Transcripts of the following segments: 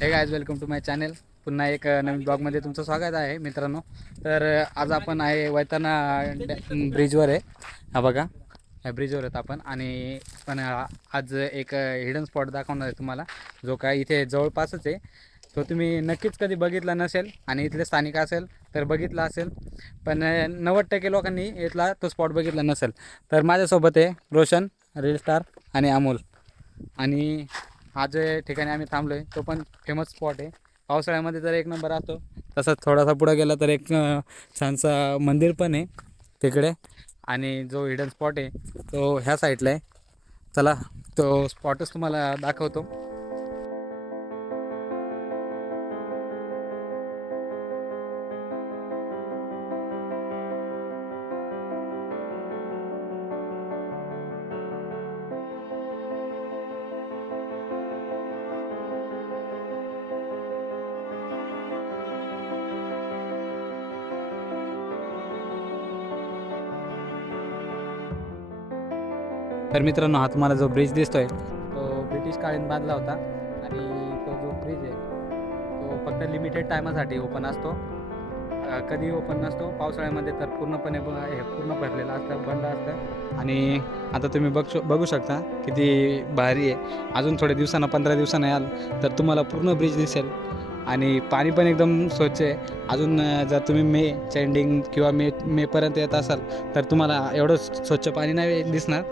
हे guys, welcome to my channel. पुन्हा एक नवीन ब्लॉगमध्ये तुमचं स्वागत आहे मित्रांनो. तर आज आपण आहे वैताना ब्रिजवर आहे. हा बघा, ह्या ब्रिजवर आहेत आपण. आणि पण आज एक हिडन स्पॉट दाखवणार आहे तुम्हाला, जो काय इथे जवळपासच आहे. तो तुम्ही नक्कीच कधी बघितला नसेल आणि इथले स्थानिक असेल तर बघितला असेल, पण 90% लोकांनी इथला तो स्पॉट बघितला नसेल. तर माझ्यासोबत आहे रोशन, रील स्टार आणि अमोल. आणि हा जे ठिकाणी आम्ही थांबलो आहे तो पण फेमस स्पॉट आहे. पावसाळ्यामध्ये तर एक नंबर असतो. तसंच थोडासा पुढं गेला तर एक छानसा मंदिर पण आहे तिकडे. आणि जो हिडन स्पॉट आहे तो ह्या साईडला आहे. चला, तो स्पॉटच तुम्हाला दाखवतो. तर मित्रांनो, हा तुम्हाला जो ब्रिज दिसतोय तो ब्रिटिश काळात बांधला होता. आणि तो जो ब्रिज आहे तो फक्त लिमिटेड टायमासाठी ओपन असतो, कधी ओपन नसतो. पावसाळ्यामध्ये तर पूर्णपणे हे पूर्ण भरलेलं असतं, बंद असतं. आणि आता तुम्ही बघू शकता किती भारी आहे. अजून थोड्या दिवसांना 15 दिवसांना याल तर तुम्हाला पूर्ण ब्रिज दिसेल. आणि पाणी पण एकदम स्वच्छ आहे. अजून जर तुम्ही मेच्या एंडिंग किंवा मेपर्यंत येत असाल तर तुम्हाला एवढं स्वच्छ पाणी नाही दिसणार.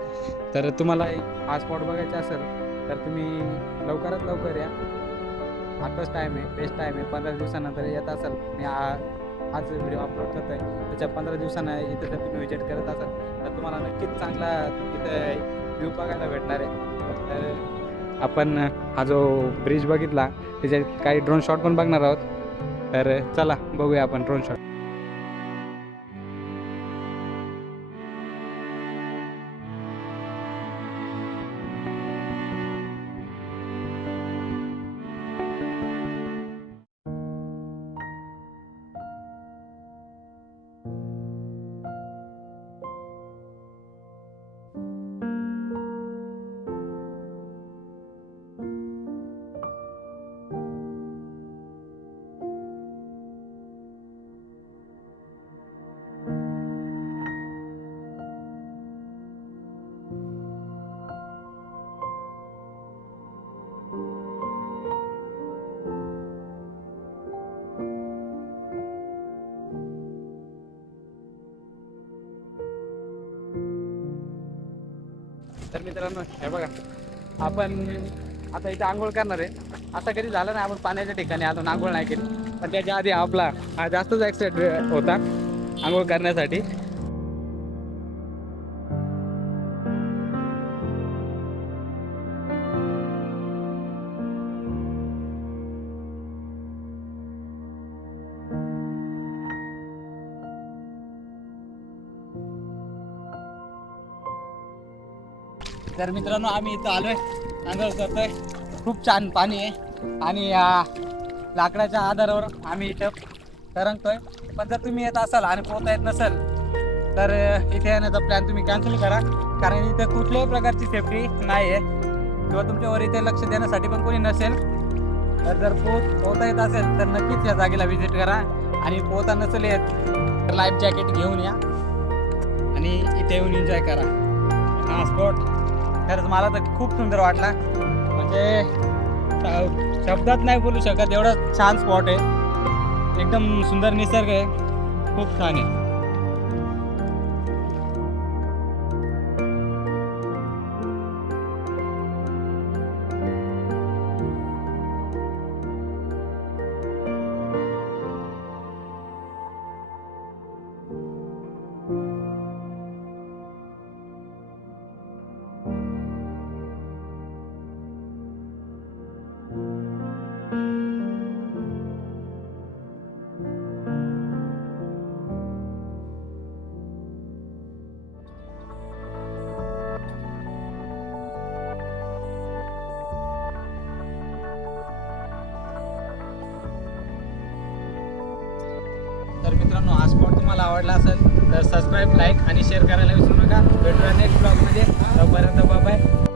तर तुम्हाला हा स्पॉट बघायचा असेल तर तुम्ही लवकरात लवकर या. आताच टाईम आहे, बेस्ट टाईम आहे. 15 दिवसानंतर येत असाल, मी आज व्हिडिओ अपलोड करतो आहे त्याच्या 15 दिवसांना इथं जर तुम्ही विजिट करत असाल तर तुम्हाला नक्कीच चांगला इथं व्ह्यू बघायला भेटणार आहे. तर आपण हा जो ब्रिज बघितला त्याचे काही ड्रोन शॉट पण बघणार आहोत. तर चला बघूया आपण ड्रोन शॉट. तर मित्रांनो, हे बघा, आपण आता इथे आंघोळ करणार आहे. आता कधी झालं नाही आपण पाण्याच्या ठिकाणी आलो आंघोळ नाही केली, पण त्याच्या आधी आपला हा जास्तच ॲक्सिडेंट होता आंघोळ करण्यासाठी. तर मित्रांनो, आम्ही इथं आलोय, आंघोळ करतोय. खूप छान पाणी आहे आणि लाकडाच्या आधारावर आम्ही इथं तरंगतोय. पण जर तुम्ही येत असाल आणि पोहता येत नसेल तर इथे येण्याचा प्लॅन तुम्ही कॅन्सल करा, कारण इथे कुठल्याही प्रकारची सेफ्टी नाही आहे किंवा तुमच्यावर इथे लक्ष देण्यासाठी पण कोणी नसेल. तर जर पोहता येत असेल तर नक्कीच या जागेला व्हिजिट करा. आणि पोहता नसेल येत तर लाईफ जॅकेट घेऊन या आणि इथे येऊन एन्जॉय करा हा स्पॉट. खरंच मला तर खूप सुंदर वाटला, म्हणजे शब्दात नाही बोलू शकत एवढा छान स्पॉट आहे. एकदम सुंदर निसर्ग आहे, खूप छान आहे. तर मित्रांनो, हा स्पॉट तुम्हाला आवडला असेल तर सबस्क्राईब, लाईक आणि शेअर करायला विसरू नका. भेटूया नेक्स्ट ब्लॉगमध्ये. तोपर्यंत बाय बाय.